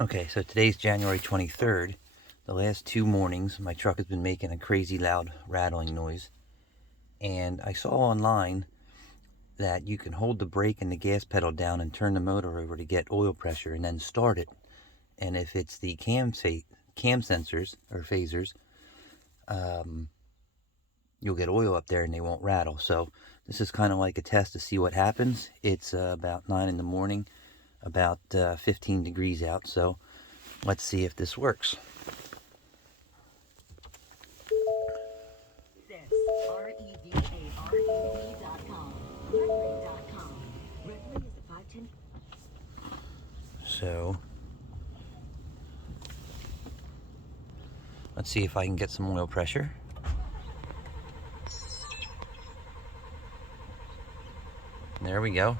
Okay, so today's January 23rd. The last 2 mornings, my truck has been making a crazy loud rattling noise. And I saw online that you can hold the brake and the gas pedal down and turn the motor over to get oil pressure and then start it. And if it's the cam sensors or phasers, you'll get oil up there and they won't rattle. So this is kind of like a test to see what happens. It's about 9 in the morning, about 15 degrees out. So let's see if this works. So let's see if I can get some oil pressure. There we go.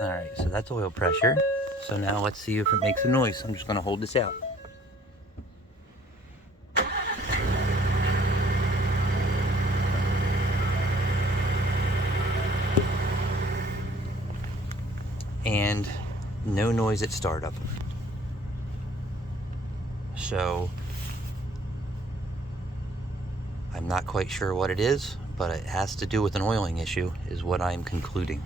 Alright, so that's oil pressure. So now let's see if it makes a noise. I'm just going to hold this out. And no noise at startup. So I'm not quite sure what it is, but it has to do with an oiling issue, is what I'm concluding.